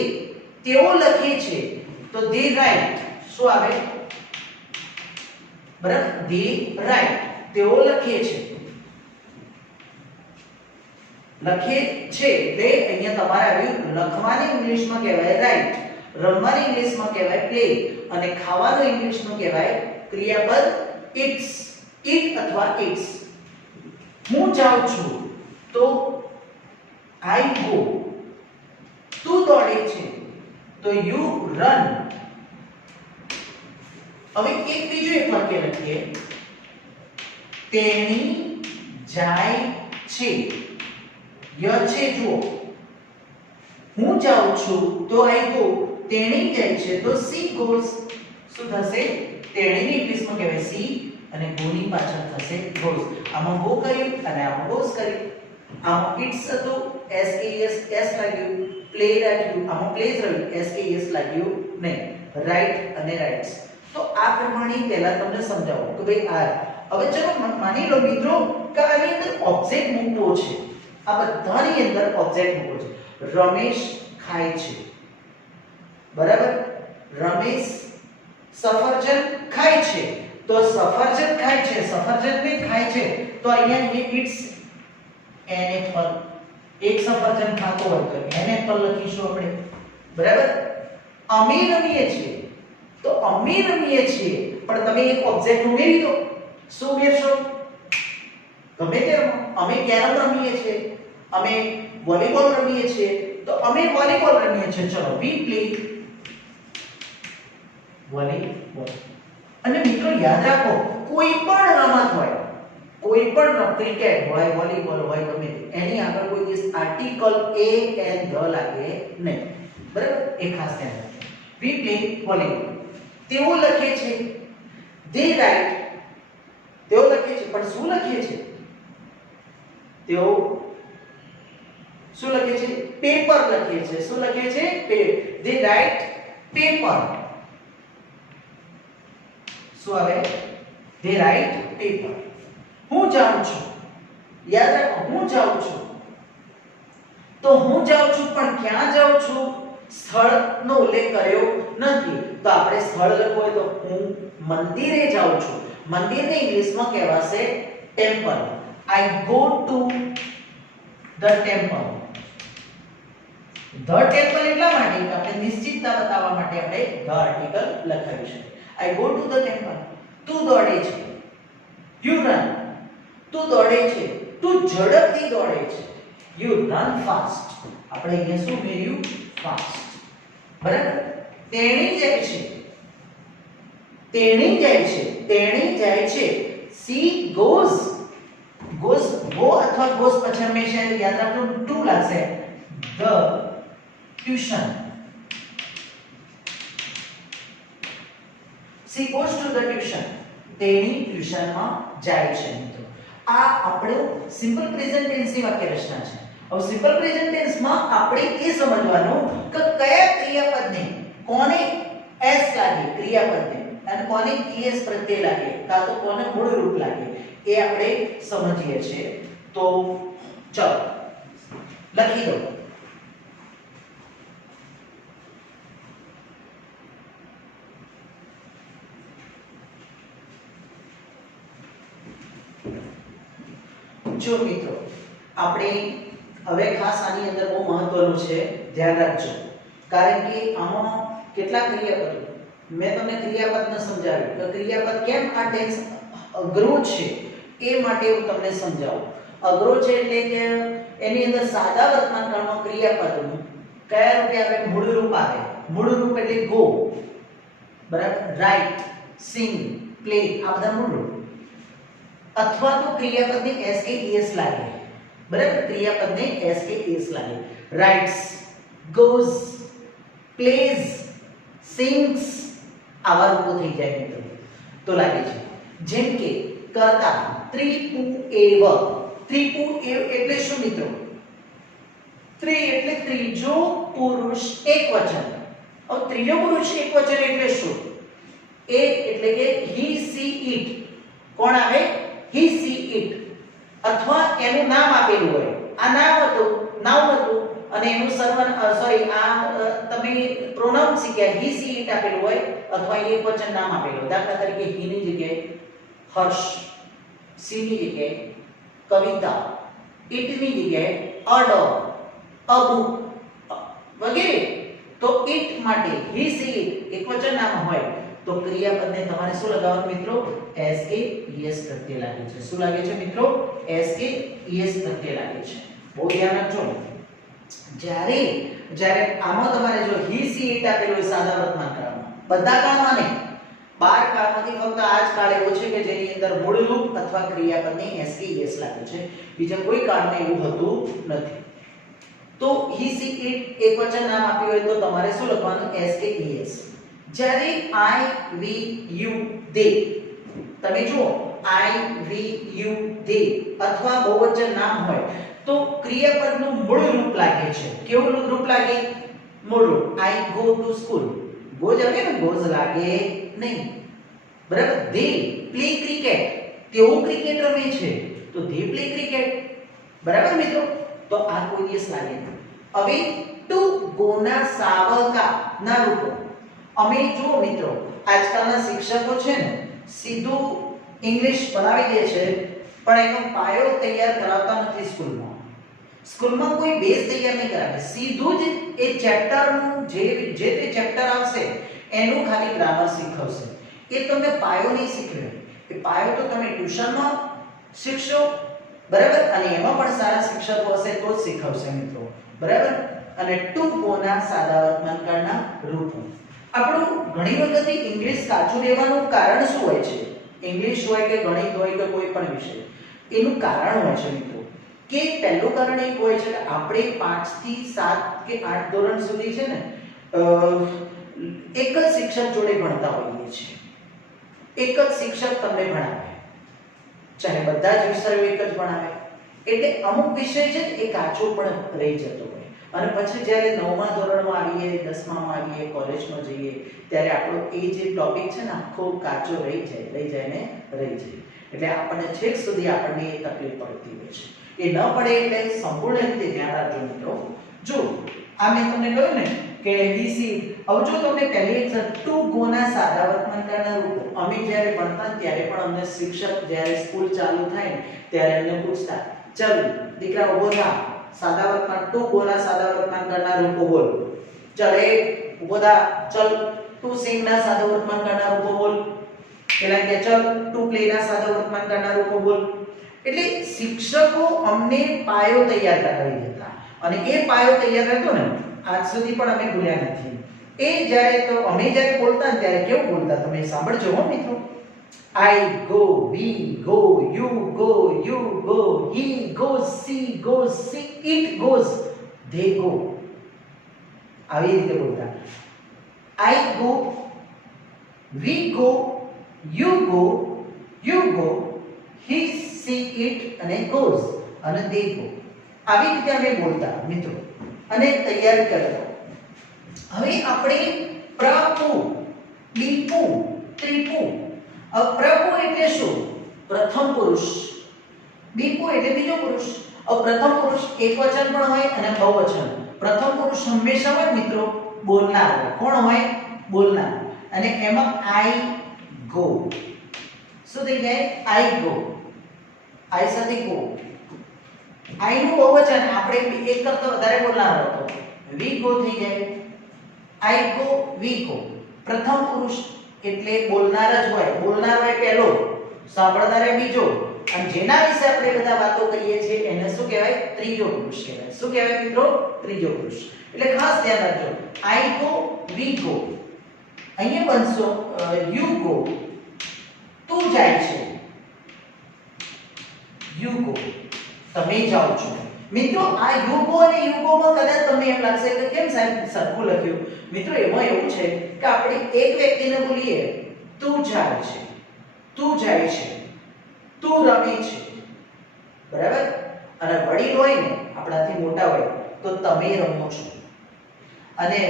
તેઓ લખે છે તો they write. શું આવે? બરાબર? they write. તેઓ લખે છે, લખે છે એટલે અહીંયા તમારે આવ્યું લખવાની ઇંગ્લિશમાં કહેવાય રાઇટ, રમવાની ઇંગ્લિશમાં કહેવાય પ્લે અને ખાવાનું ઇંગ્લિશમાં કહેવાય ક્રિયાપદ ઇટ્સ. ઇટ અથવા ઇટ્સ. હું જાઉં છું તો આઈ ગો. તું દોડે છે તો યુ રન. હવે એક બીજું એક વાક્ય લખીએ. તેણી જાય છે, ય છે. જુઓ હું જાઉં છું તો આઈ ગો, તેણી જાય છે તો સી ગોઝ. શું થશે? તેણીને ઇંગ્લિશમાં કહેવાય સી અને ગોની પાછળ થશે ગોઝ. આમાં ગો કર્યું અને આમાં ગોઝ કર્યું. આમાં ઇટ્સ હતું એસકેએસ એસ લાગ્યું, પ્લે રાખ્યું, આમાં પ્લેઝ રહ્યું, એસકેએસ લાગ્યું નહીં. રાઈટ અને રાઇટ્સ. તો આ પ્રમાણે પહેલા તમને સમજાવો કે ભાઈ આ હવે ચલો માની લો મિત્રો કે આની અંદર ઓબ્જેક્ટ મૂકવો છે. આ બધાની અંદર ઓબ્જેક્ટ મૂકવો છે. રમેશ ખાય છે, બરાબર? રમેશ સફરજન ખાય છે. તો સફરજન ખાય છે, સફરજનને ખાય છે, તો અહીંયા ઇટ્સ એન એપલ. એક સફરજન ખાતો હોય તો એન એપલ લખીશું આપણે, બરાબર? અમે રમીએ છીએ, તો અમે રમીએ છીએ, પણ તમે એક ઓબ્જેક્ટ ઉમેરી દો. શું ઉમેરશો? ગમે તે રમો. અમે કેરમ રમીએ છીએ, અમે વોલીબોલ રમીએ છીએ, તો અમે વોલીબોલ રમીએ છીએ. ચલો વી પ્લે વોલીબોલ. અને મિત્રો યાદ રાખો, કોઈ પણ રમત હોય, કોઈ પણ ક્રિકેટ હોય, વોલીબોલ હોય, ગમે તે, એની આગળ કોઈ દિવસ આર્ટિકલ એ એન ધ લાગે નહીં, બરાબર? એ ખાસ ધ્યાન રાખજો. We play volleyball. તેઓ લખે છે, they write. તેઓ લખે છે, પણ શું લખે છે? તેઓ શું લખે છે? પેપર લખે છે. શું લખે છે? they write paper. શું આવે? they write paper. હું જાઉં છું, યાદ રાખો, હું જાઉં છું. તો હું જાઉં છું, પણ ક્યાં જાઉં છું? સ્થળનો ઉલ્લેખ કર્યો નથી. તો આપણે સ્થળ લખવું હોય તો હું મંદિરે જાઉં છું. મંદિરને ઇંગ્લિશમાં કહેવાશે temple. I go to the temple. The temple એટલા માટે કે આપણે નિશ્ચિતતા બતાવવા માટે આપણે the આર્ટિકલ લખાવ્યું છે. I go to the temple. તું દોડે છે. You run. તું દોડે છે, તું ઝડપથી દોડે છે. You run fast. આપણે અહીંયા શું મેળવ્યું? ફાસ્ટ, બરાબર? તેણી જાય છે, તેણી જાય છે, તેણી જાય છે. she goes. goes go અથવા goes પછી હંમેશા યાદ રાખજો ટુ લાગશે. the tuition. she goes to the tuition. તેણી ટ્યુશનમાં જાય છે. મિત્રો આ આપણું સિમ્પલ પ્રેઝન્ટ ટેન્સની વાક્ય રચના છે. હવે સિમ્પલ પ્રેઝન્ટ ટેન્સમાં આપણે એ સમજવાનું કે કયા ક્રિયાપદને કોને એસ લાગે ક્રિયાપદને અને કોને ઈએસ પ્રત્યય લાગે કાં તો કોને મૂળ રૂપ લાગે એ આપણે સમજીએ છીએ. તો ચલો લખી દો. જો મિત્રો આપણે હવે ખાસ આની અંદર બહુ મહત્વનું છે, ધ્યાન રાખજો. કારણ કે આમાં કેટલા ક્રિયાપદ મેં તમને ક્રિયાપદને સમજાવ્યું કે ક્રિયાપદ કેમ આ ટેન્સ અઘરો છે એ માટે હું તમને સમજાવું. અઘરો છે એટલે કે એની અંદર સાદા વર્તમાન કાળમાં ક્રિયાપદનું કયા રૂપે આવે? મૂળ રૂપ આવે. મૂળ રૂપ એટલે ગો, બરાબર? રાઇટ, સિંગ, પ્લે, આ બધા મૂળ રૂપ. અથવા તો ક્રિયાપદને એસ કે એસ લાગે, બરાબર? ક્રિયાપદને એસ કે એસ લાગે. રાઇટ્સ, ગોઝ, પ્લેઝ, સિંગ્સ આવા રૂપો થઈ જાય મિત્રો. તો લાગે છે જેમ કે કરતા, ત્રિપુ એવ. ત્રિપુ એવ એટલે શું મિત્રો? ત્રિ એટલે ત્રીજો પુરુષ એકવચન. હવે ત્રીજો પુરુષ એકવચન એટલે શું? એ એટલે કે હી સી ઇટ. કોણ આવે? He she it. અથવા એનું નામ આપેલું હોય. આ નામ હતું, નાઉન હતું અને એનું તમે પ્રોનાઉન શીખ્યા. હી સી ઇટ આપેલું હોય અથવા એકવચન નામ આપેલું હોય. દાખલા તરીકે હી ની જગ્યાએ હર્ષ, સી ની જગ્યાએ કવિતા, ઇટ ની જગ્યાએ અ ડોગ, અ બુક વગેરે. તો ઇટ માટે હી સી ઇટ એકવચન નામ હોય તો ક્રિયાપદને તમારે શું લગાવવાનું મિત્રો? એસ કે ઈએસ પ્રત્યય લાગે છે. શું લાગે છે મિત્રો? એસ કે ઈએસ પ્રત્યય લાગે છે. બહુ ધ્યાન રાખજો. જ્યારે આમાં તમારે જો હી સી ઇટ આપેલું હોય સાદા વર્તમાન કાળમાં, બધા કાળમાં નહીં, 12 કાળમાંથી ફક્ત આ જ કાળ એવો છે કે જેની અંદર મૂળ રૂપ અથવા ક્રિયાપદને એસ કે ઈએસ લાગે છે. બીજા કોઈ કાળમાં એવું હોતું નથી. તો હી સી ઇટ એકવચન નામ આપ્યું હોય તો તમારે શું લખવાનું? એસ કે ઈએસ. જ્યારે આઈ વી યુ દે, તમે જુઓ આઈ વી યુ દે અથવા બહુવચન નામ હોય તો ક્રિયાપદનું મૂળ રૂપ લાગે છે. કેવું રૂપ લાગે? મૂળ રૂપ. I go to school. Go જ આવે ને, ગોઝ લાગે નહીં. બરાબર. They play cricket. તેઓ ક્રિકેટ રમે છે તો they play cricket. બરાબર મિત્રો? તો આ કોઈ દિવસ લાગે નહીં. હવે to go ના સાવકા ના રૂપો. અમે જો મિત્રો આજકાલના શિક્ષકો છે ને સીધું ઇંગ્લિશ ભણાવી દે છે પણ એનો પાયો તૈયાર કરાવતા નથી સ્કૂલમાં. સ્કૂલમાં કોઈ બેઝ તૈયાર નહીં કરાવે. સીધું જ એ ચેપ્ટરનું જે તે ચેપ્ટર આવશે એનું ખાલી ગ્રામર શીખવશે. એ તમને પાયો નહીં શીખવે. એ પાયો તો તમે ટ્યુશનમાં શીખશો, બરાબર, અને એમાં પણ સારા શિક્ષકો હશે તો જ શીખવશે મિત્રો. બરાબર. અને ટુ ગોના સાદા વર્તમાનકાળના રૂપો. આપણું ઘણી વખત ઇંગ્લિશ કાચું રહેવાનું કારણ શું હોય છે? ઇંગ્લિશ હોય કે ગણિત હોય કે કોઈ પણ વિષય, એનું કારણ હોય છે મિત્રો કે પહેલું કારણ એક હોય છે કે આપણે 5 થી 7 કે 8 ધોરણ સુધી છે ને એક જ શિક્ષક જોડે ભણતા હોઈએ છીએ. એક જ શિક્ષક તમને ભણાવે, ચાહે બધા જ વિષયો એક જ ભણાવે, એટલે અમુક વિષય છે એ કાચો પણ રહી જતો હોય. અને પછી જ્યારે 9મા ધોરણમાં આવીએ, 10મામાં આવીએ, કોલેજમાં જઈએ ત્યારે આપણો એ જે ટોપિક છે ને આખો કાચો રહી જાય. એટલે આપણને છેક સુધી આપણને એ તકલીફ પડતી હોય છે. એ ન પડે એટલે સંપૂર્ણ રીતે ધ્યાન રાખજો મિત્રો. જો આ મેં તમને કહ્યું ને કે he see, હવે જો તમને પહેલી એક્ઝામ ટુ ગો ના સાદા વર્તમાનકાળના રૂપો. અમે જ્યારે ભણતા ત્યારે પણ અમને શિક્ષક જ્યારે સ્કૂલ ચાલુ થાય ને ત્યારે અમને પૂછતા, ચલ દીકરા ઉભો થા, સાદા વર્તમાન ટુ ગો ના સાદા વર્તમાનકાળના રૂપો બોલ. ચલ એ ઉભો થા, ચલ ટુ સિંગ ના સાદા વર્તમાનકાળના રૂપો બોલ. પેલા કે ચલ ટુ પ્લે ના સાદા વર્તમાનકાળના રૂપો બોલ. એટલે શિક્ષકો અમને પાયો તૈયાર કરાવી દેતા અને એ પાયો તૈયાર કરતો ને આજ સુધી પણ અમે ભૂલ્યા નથી. એ જ્યારે તો અમે જ્યારે બોલતા ને ત્યારે કેવું બોલતા તમે સાંભળજો હો મિત્રો. I go, we go, you go, he goes, she goes, it goes, they go. આવી રીતે બોલતા. I go, we go, you go, he, she, it અને goes અને they go. આવી રીતે અમે બોલતા મિત્રો અને તૈયાર કરતા. હવે આપણે પ્રપુ, દીપુ, ત્રિપુ. પ્રપુ એટલે શું? પ્રથમ પુરુષ. દીપુ એટલે બીજો પુરુષ. પ્રથમ પુરુષ એકવચન પણ હોય અને બહુવચન. પ્રથમ પુરુષ હંમેશા હોય મિત્રો બોલનાર હોય. કોણ હોય? બોલનાર. અને એમાં I go. શું થઈ જાય? I go. I સાથે go. I નું બહુવચન આપણે એક કરતા વધારે બોલનાર હતો. We go થઈ જાય. I go, we go. પ્રથમ પુરુષ એટલે બોલનાર જ હોય. બોલનાર હોય પહેલો, સાંભળનાર બીજો, અને જેના વિશે આપણે બધા વાતો કરીએ છીએ એને શું કહેવાય? ત્રીજો પુરુષ કહેવાય. શું કહેવાય મિત્રો? ત્રીજો પુરુષ. એટલે ખાસ ધ્યાન રાખજો. I go, we go. અહીંયા બનશો you go. તું જાય છે. You go. તમે જાઓ છો. મિત્રો આ you go અને you go માં કદાચ તમને એમ લાગશે કે કેમ સાહેબ સરખું લખ્યું? મિત્રો એમાં એવું છે કે આપણે એક વ્યક્તિને બોલીએ તું જાય છે, તું જાય છે, તું રમે છે, બરાબર, અને વડીલ હોય ને આપણાથી મોટા હોય તો તમે રમો છો અને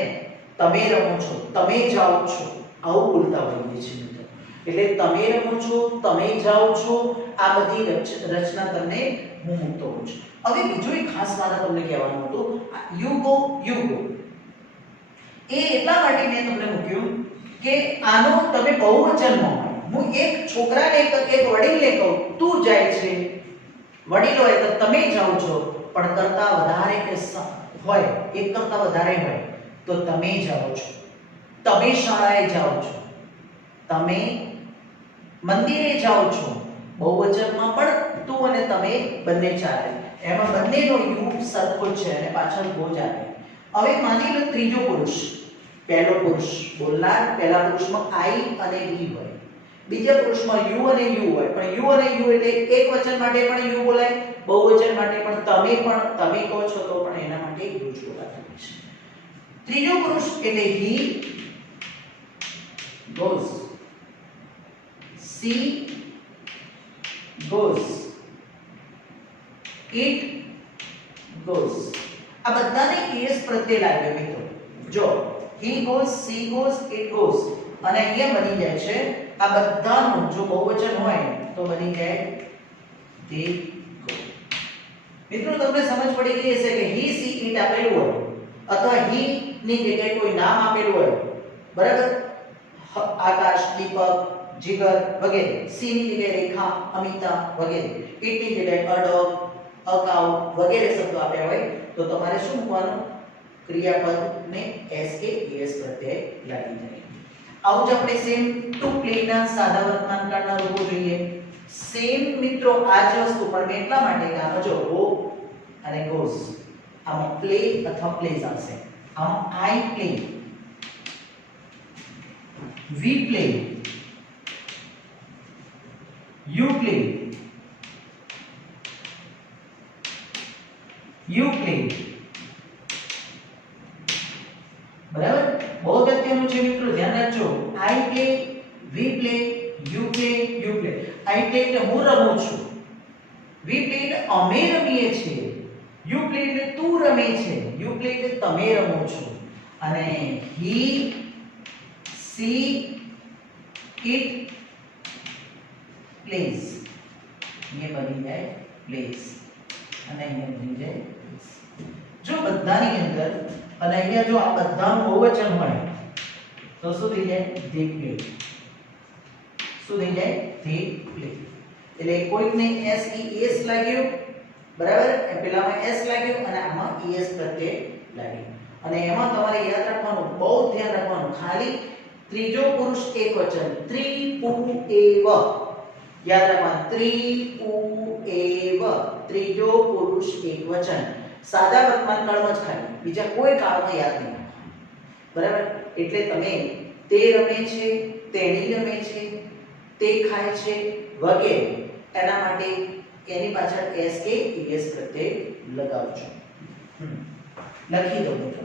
તમે રમો છો, તમે જાઓ છો, આવું બોલતા હોઈએ છીએ મિત્રો. એટલે તમે રમો છો, તમે જાઓ છો, આ બધી રચના તમને હું મૂકતો હોઉં છું. હવે બીજું એક ખાસ વાત તમને કહેવાનું હતું. યુ ગો, યુ ગો એ એટલા માટે મેં તમને મૂક્યું કે આનો તમે બહુવચનમાં હોય. હું એક છોકરાને એક વડીલને કહું તું જાય છે, વડીલ હોય તો તમે જાઓ છો, પણ કરતા વધારે કે હોય, એક કરતા વધારે હોય તો તમે જાઓ છો, તમે શાળાએ જાઓ છો, તમે મંદિરે જાઓ છો. બહુવચનમાં પણ તું અને તમે બંને ચાલે. એમાં બંનેનો યુ સરખો છે અને પાછળ ગો જ આવે. હવે માની લો ત્રીજો પુરુષ, પહેલો પુરુષ બોલનાર, પહેલા પુરુષમાં I અને we હોય, બીજા પુરુષમાં you અને you હોય. પણ you અને you એટલે એક વચન માટે પણ you બોલાય, બહુવચન માટે પણ તમે કહો છો તો પણ એના માટે you જ બોલાતું હોય છે. ત્રીજો પુરુષ એટલે he goes, she goes, it goes. આ બધાને es પ્રત્યય લાગ્યો મિત્રો. જો he goes, she goes, it goes અને અહીંયા બની જાય છે આ બધાનું જો બહુવચન હોય તો બની જાય they go. મિત્રો તમને સમજ પડી ગઈ હશે કે he, she, it આપેલું હોય અથવા he ની જગ્યાએ કોઈ નામ આપેલું હોય, બરાબર? આકાશ, દીપક, જીગર વગેરે. સી ની જગ્યાએ રેખા, અમિતા વગેરે. ઈટ ની જગ્યાએ અ ડોગ, અ કાઉ વગેરે શબ્દો આપ્યા હોય તો તમારે શું મૂકવાનું? ક્રિયાપદ ને એસ કે es પ્રત્યય લાગી જાય. આવું જ આપણે સેમ ટુ પ્લે ના સાદા વર્તમાનકાળના રૂપો જોઈએ. સેમ મિત્રો આ જ વસ્તુ પણ મેં એટલા માટે કામ જો ગો અને ગોઝ આમાં પ્લે અથવા પ્લેઝ આવશે. આમાં I play, we play, you play, you play. બરાબર? બહુ અગત્યનું છે મિત્રો, ધ્યાન રાખજો. I play, we play, you play, you play. I play એટલે હું રમું છું. We play એટલે અમે રમીએ છીએ. You play એટલે તું રમે છે. You play એટલે તમે રમો છો. અને he, she, it plays. ये बनी जाए plays અને અહીંયા બની જાય plays. જો બધાની અંદર અને અહીંયા જો આ બધાનું બહુવચન હોય તો શું થઈ જાય? they play. શું થઈ જાય? they play. એટલે કોઈકને s es લાગ્યું, બરાબર? એ પેલામાં s લાગ્યું અને આમાં es પ્રત્યય લાગ્યું. અને એમાં તમારે યાદ રાખવાનું, બહુ ધ્યાન રાખવાનું, ખાલી ત્રીજો પુરુષ એકવચન ત્રિપુએવ યાદ રાખવાનું. ત્રિપુએવ ત્રીજો પુરુષ એકવચન સાદા વર્તમાનકાળમાં જ ખાલી, બીજા કોઈ કાળમાં યાદ નહીં રાખવાનું, બરાબર? એટલે તમે તે રમે છે, તેણી રમે છે, તે ખાય છે વગેરે એના માટે એની પાછળ s કે es પ્રત્યય લગાવજો. લખી દો મિત્રો.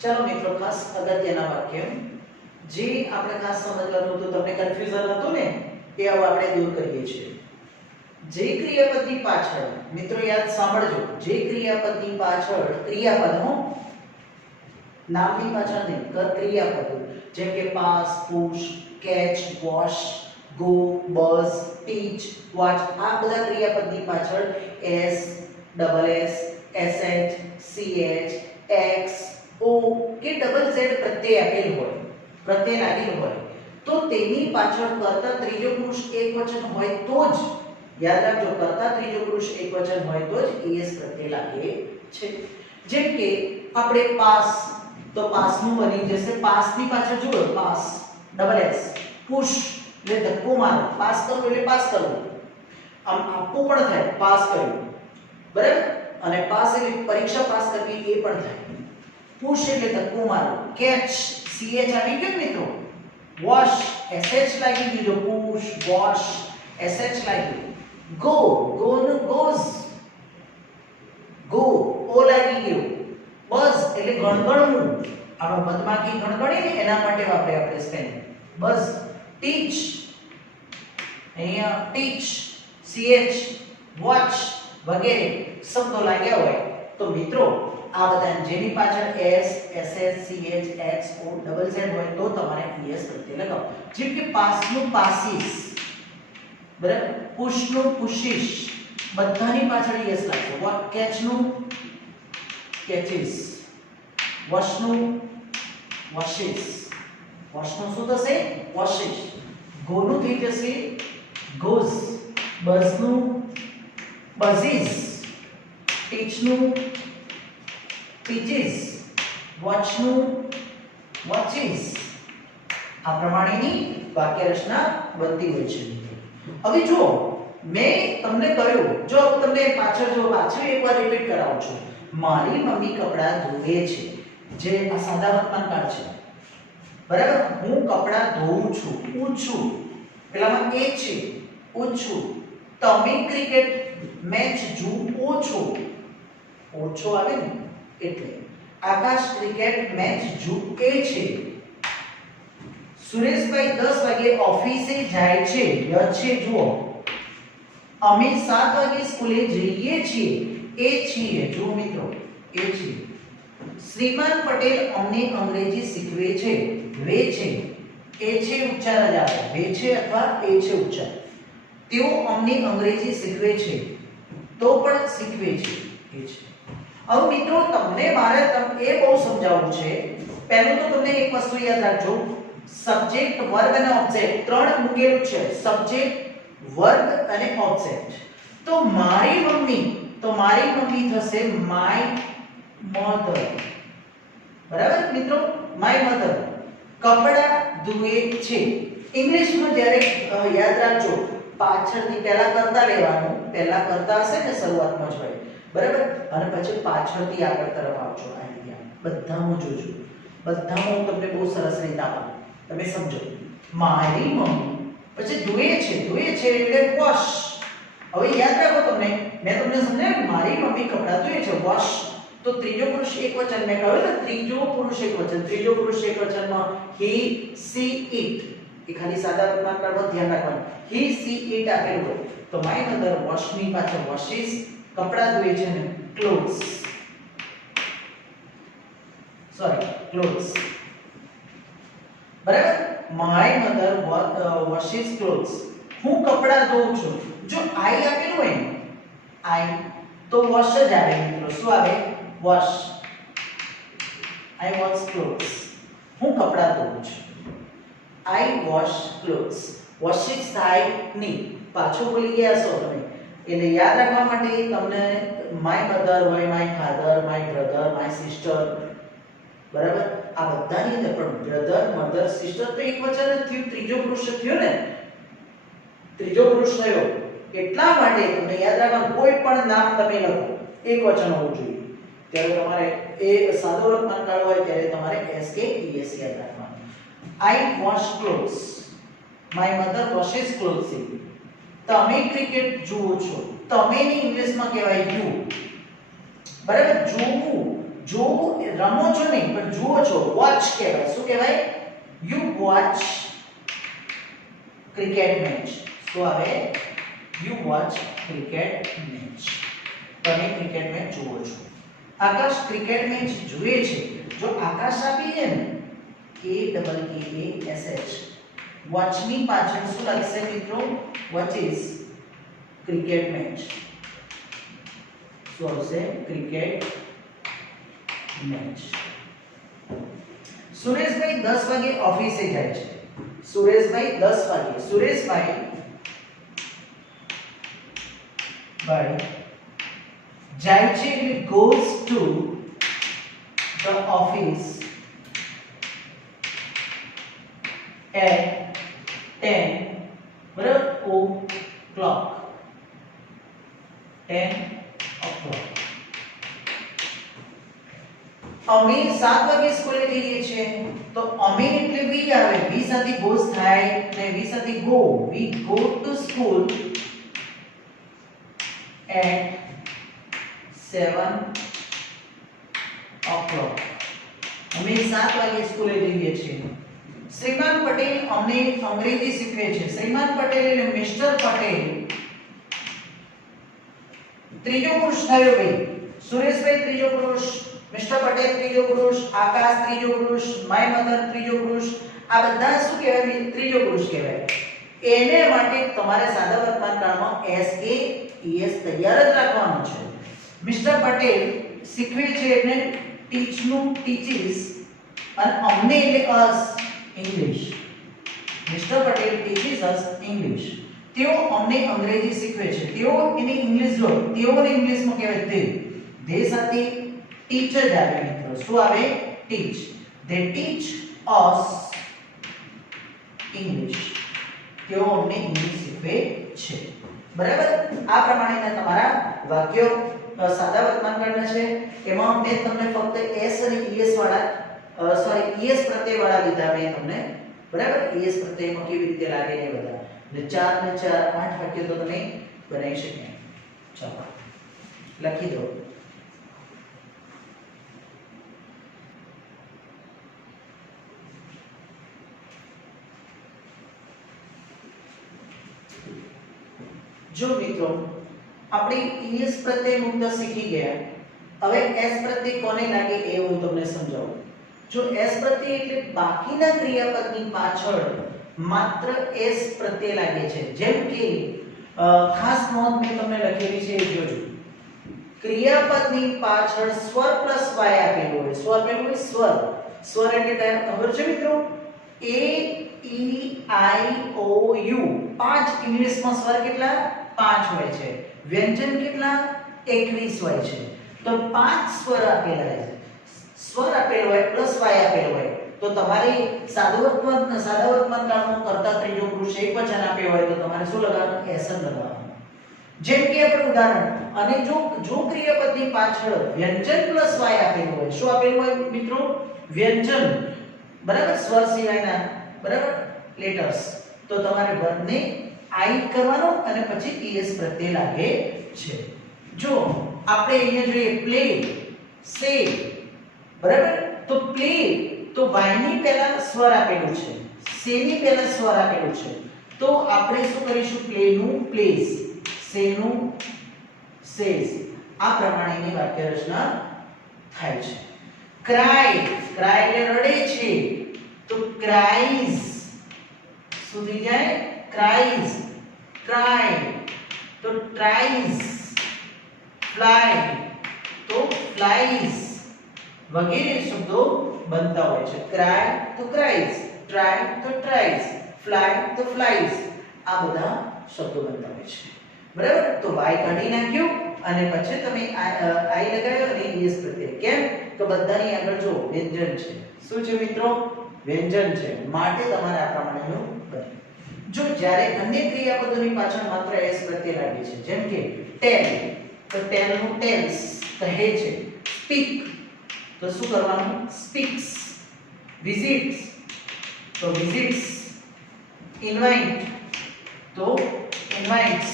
ચાલો મિત્રો, ખાસ અગત્યના વાક્ય જે આપણે ખાસ સમજવાનું હતું, તમને કન્ફ્યુઝન હતું ને, એ હવે આપણે દૂર કરીએ છીએ. જે ક્રિયાપદની પાછળ મિત્રો યાદ સાંભળજો, જે ક્રિયાપદની પાછળ ક્રિયાપદ હો, નામની પાછળ નહીં, ક્રિયાપદો જેમ કે pass, push, catch, wash, go, buzz, teach, watch આ બધા ક્રિયાપદની પાછળ s, double s, sh, ch, x, o કે ડબલ z પ્રત્યય આપેલ હોય, પ્રત્યય લાગેલ હોય તો તેની પાછળ કર્તા ત્રીજો પુરુષ એકવચન હોય તો જ, યાદ રાખજો, કર્તા ત્રીજો પુરુષ એકવચન હોય તો જ es પ્રત્યય લાગે છે. જેમ કે આપણે પાસ, તો પાસનું બની જશે, પાસની પાછળ જુઓ, પાસ ડબલ s, પુશ એટલે ધક્કો મારો, પાસ કરવું એટલે પાસ કરવું, આમ આપવું પણ થાય, પાસ કર્યું, બરાબર? અને પાસ એટલે પરીક્ષા પાસ કરવી એ પણ થાય. પુશ એટલે ધક્કો મારો, કેચ ch આવી ગયું મિત્રો, વોશ sh લાગી ગયું, જો પુશ વોશ sh લાગી, ગો ગો નું ગોઝ, ગો ઓ લાગી ગયું, બઝ એટલે ગણગણવું, આપણો મધમાખી ગણગણે ને એના માટે વાપરે આપણે સ્પેલિંગ બઝ. ટીચ અહીંયા ટીચ, ch, વોચ વગેરે શબ્દો લાગ્યા હોય તો મિત્રો આ બધા જેની પાછળ s, sh, ch, x, o, double z હોય તો તમારે es પ્રત્યય લગાવો. જેમ કે પાસનું પાસીસ, બરાબર? પુશનું પુશિશ, બધાની પાછળ es લાગશે. કેચનું કેચિસ, વોશનું વોશિસ, વોશનું શું થશે? વોશિશ. ગોનું થઈ જશે ગોઝ, બઝનું બઝીસ, ટીચનું ટીચીસ, વોચનું વોચીસ. આ પ્રમાણેની વાક્ય રચના બનતી હોય છે. હવે જો મેં તમને કહ્યું, જો તમને પાછળ એકવાર રિપીટ કરાવું છું, મારી મમ્મી કપડાં ધોવે છે, જે આ સાદા વર્તમાનકાળ છે, બરાબર? હું કપડાં ધોઉં છું, ઊંચું, પેલામાં એ છે ઊંચું. તમે ક્રિકેટ મેચ જુઓ છો, ઓછો આવે ને એટલે આકાશ ક્રિકેટ મેચ જુએ છે. સુરેશભાઈ 10 વાગે ઓફિસે જાય છે. ય છે જુઓ. અમે 7 વાગે સ્કૂલે જઈએ છીએ. એ છીએ જુઓ મિત્રો, એ છીએ. શ્રીમાન પટેલ અમને અંગ્રેજી શીખવે છે. વે છે. એ છે ઉચ્ચાર જ આવે. વે છે અથવા એ છે ઉચ્ચાર. તેઓ અમને અંગ્રેજી શીખવે છે. તો પણ શીખવે છે. એ છે. હવે મિત્રો તમને મારે એ બહુ સમજાવવું છે. પહેલું તો તમને એક વસ્તુ યાદ રાખજો, સબ્જેક્ટ, વર્બ અને ઓબ્જેક્ટ ત્રણ મૂકેલું છે. સબ્જેક્ટ, વર્બ અને ઓબ્જેક્ટ. તો મારી મમ્મી થશે માય મધર. બરાબર મિત્રો, માય મધર. કપડા ધુએ છે. ઇંગ્લિશમાં જ્યારે યાદ રાખજો, પાછળથી પહેલા કરતા લેવાનું. પહેલા કરતા હશે ને શરૂઆતમાં જ હોય, બરાબર, અને પછી પાછળથી આગળ તરફ આવજો. આ રીતે બધામાં જોજો, બધામાં હું તમને બહુ સરસ રીતે આપું, તમે સમજો. મારી મમ્મી, પછી ધુએ છે એટલે વોશ. હવે યાદ રાખો, તમને મેં તમને સમજાવ્યું, મારી મમ્મી કપડાં ધુએ છે, વોશ. તો ત્રીજો પુરુષ એકવચન મેં કહ્યું ને, ત્રીજો પુરુષ એકવચનમાં હી, સી, ઇટ. એ ખાલી સાદા રૂપમાં કરવા ધ્યાન રાખવાનું. હી, સી, ઇટ આપેલું હોય તો માય મધર વોશ ની પાછળ વોશિસ, કપડાં ધોએ છે ને ક્લોથ્સ. ક્લોથ્સ. બરાબર, માય મધર વોશિસ ક્લોથ્સ. હું કપડાં ધોઉં છું. જો આઈ આપેલું હોય ને, આઈ, તો વોશ જ આવે મિત્રો. શું આવે? વોશ. આઈ વોશ ક્લોથ્સ. હું કપડાં ધોઉં છું. આઈ વોશ ક્લોથ્સ. વોશિસ થાય ની પાછું ભૂલી ગયા છો તમે. એટલે યાદ રાખવા માટે તમને માય મધર હોય, my father, my brother, my sister, બરાબર, આ બધાની અંદર પણ બ્રધર, મધર, સિસ્ટર તો એક વચન જ થયું, ત્રીજો પુરુષ થયો ને, ત્રીજો પુરુષ થયો. એટલા માટે તમને યાદ રાખવાનું, કોઈ પણ નામ તમે લખો એક વચન હોવું જોઈએ. ત્યારે તમારે એ સાદો વર્તમાન કાળ હોય ત્યારે તમારે એસ કે es યાદ રાખવાનું. I wash clothes. My mother washes clothes. તમે ક્રિકેટ જુઓ છો. તમે ની ઇંગ્લિશમાં કહેવાય યુ. બરાબર, જોવું રમો છો નહીં પણ જુઓ છો, વોચ કહેવાય. શું કહેવાય? You watch cricket match. શું આવે? You watch cricket match. તમે ક્રિકેટ મેચ જુઓ છો. આકાશ ક્રિકેટ મેચ જુએ છે. જો આકાશ આપી છે ને, AAASH, વોચ ની પાછળ શું લાગશે મિત્રો? Watches cricket match. શું આવશે? Cricket match. સુરેશભાઈ 10 વાગે ઓફિસે જાય છે. સુરેશભાઈ 10 વાગે. સુરેશભાઈ જાય છે એટલે goes to the office at 10 o'clock. 10 o'clock. અમે 7 વાગે સ્કૂલે જઈએ છીએ. તો અમે એટલે વી આવે. વી સાથે goes થાય ને વી સાથે go. We go to school at 7 o'clock. અમે 7 વાગે સ્કૂલે જઈએ છીએ. શ્રીમાન પટેલ અમને અંગ્રેજી શીખવે છે. શ્રીમાન પટેલ એટલે મિસ્ટર પટેલ. ત્રીજો પુરુષ થયો ભાઈ. સુરેશભાઈ ત્રીજો પુરુષ, મિસ્ટર પટેલ ત્રીજો પુરુષ, આકાશ ત્રીજો પુરુષ, માય મધર ત્રીજો પુરુષ. આ બધા શું કહેવાય? ત્રીજો પુરુષ કહેવાય. એને માટે તમારે સાદા વર્તમાન કાળમાં એસ કે es તૈયાર જ રાખવાનું છે. મિસ્ટર પટેલ શીખવે છે એટલે ટીચ નું ટીચીસ, અને અમને એટલે us English. Mister Patel teaches us English. તેઓ અમને અંગ્રેજી શીખવે છે. તેઓ એને ઇંગ્લિશ લો. તેઓને ઇંગ્લિશમાં કહેવાય તે. દે સાથે ટીચર જ આવે મિત્રો. શું આવે? ટીચ. They teach us English. તેઓ અમને ઇંગ્લિશ શીખવે છે. બરાબર, આ પ્રમાણેના તમારા વાક્યો સાદા વર્તમાન કાળના છે. એમાં મેં તમને ફક્ત s અને es વાળા es પ્રત્યય વાળા લીધા મેં તમને. બરાબર, es પ્રત્યયમાં કેવી રીતે લાગે એ બધા. એટલે 4 ને 4 8 વાક્યો તો તમે બનાવી શકો. ચાલો લખી દો. જો મિત્રો આપણે es પ્રત્યય મુક્ત શીખી ગયા, હવે s પ્રત્યય કોને લાગે એ હું તમને સમજાવું. જો s પ્રત્યય એટલે બાકીના ક્રિયાપદની પાછળ માત્ર s પ્રત્યય લાગે છે. જેમ કે ખાસ નોંધ મેં તમને લખેલી છે એ જોજો. ક્રિયાપદની પાછળ સ્વર પ્લસ y આપેલું હોય. શું આપેલું હોય? સ્વર. સ્વર એટલે કયા ખબર છે મિત્રો? a e i o u. પાંચ ઇંગ્લિશમાં સ્વર કેટલા? 5 હોય છે. વ્યંજન કેટલા? 21 હોય છે. તો 5 સ્વર આપેલા છે. સ્વર આપેલો હોય પ્લસ y આપેલો હોય તો તમારે સાદા વર્તમાન કાળનો કરતા ત્રીજો પુરુષ એકવચન આપ્યો હોય તો તમારે શું લગાવવાનું? s જ લગાવવાનું. જેમ કે આપણે ઉદાહરણ, અને જો ક્રિયાપદની પાછળ વ્યંજન પ્લસ y આપેલું હોય. શું આપેલું હોય મિત્રો? વ્યંજન, બરાબર, સ્વર સિવાયના, બરાબર, લેટર્સ, તો તમારે વર્ગને i કરવાનો અને પછી es પ્રત્યય લાગે છે. જો આપણે અહીંયા જોઈએ પ્લે, સે, બરાબર, તો પ્લે તો y ની પહેલા સ્વર આપેલું છે, સે ની પહેલા સ્વર આપેલું છે, તો આપણે શું કરીશું? પ્લે નું પ્લેસ, સે નું સેઝ. આ પ્રમાણેની વાક્ય રચના થાય છે. ક્રાય, ક્રાય એટલે રડે છે, તો ક્રાઇઝ. શું થઈ જાય? ક્રાઇઝ. ટ્રાય તો ટ્રાઇઝ. ફ્લાય તો ફ્લાઇઝ. વગેરે શબ્દો બનતા હોય છે. ક્રાય તો ક્રાઇઝ, ટ્રાય તો ટ્રાઇઝ, ફ્લાય તો ફ્લાઇઝ. આ બધા શબ્દો બનતા હોય છે. બરાબર, તો y કાઢી નાખ્યું અને પછી તમે i લગાવ્યો અને es પ્રત્યય. કેમ? તો બધાની આગળ જો વ્યંજન છે. શું છે મિત્રો? વ્યંજન છે. માટે તમારે આ પ્રમાણેનું બને. જો જ્યારે અન્ય ક્રિયાપદોની પાછળ માત્ર s પ્રત્યય લાગે છે, જેમ કે ટેલ, તો ટેલ નું ટેલ્સ, કહે છે. સ્પીક તો શું કરવાનું? સ્પીક્સ. વિઝિટ્સ તો વિઝિટ્સ. ઇન્વાઇટ તો ઇન્વાઇટ્સ.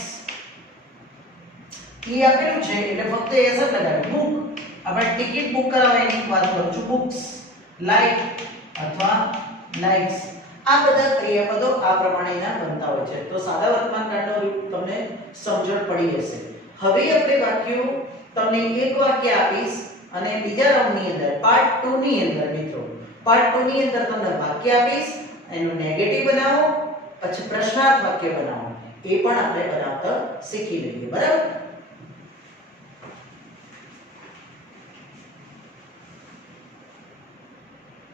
એ આપેલું છે એટલે ફક્ત s જ લગાવ્યું. બુક, આપણે ટિકિટ બુક કરાવવાની વાત કરું છું. બુક્સ. લાઇક અથવા લાઇક્સ. આ બધા ક્રિયાપદો આ પ્રમાણેના બનતા હોય છે. તો સાદા વર્તમાન કાળનો તમને સમજણ પડી હશે. હવે આપણે વાક્યો, તમને એક વાક્ય આપીશ અને બીજા રાઉન્ડની અંદર પાર્ટ 2 ની અંદર મિત્રો, પાર્ટ 2 ની અંદર તમને વાક્ય આપીશ, એનું નેગેટિવ બનાવો, પછી પ્રશ્નાર્થ વાક્ય બનાવો. એ પણ આપણે બનાવતા શીખી લઈએ. બરાબર,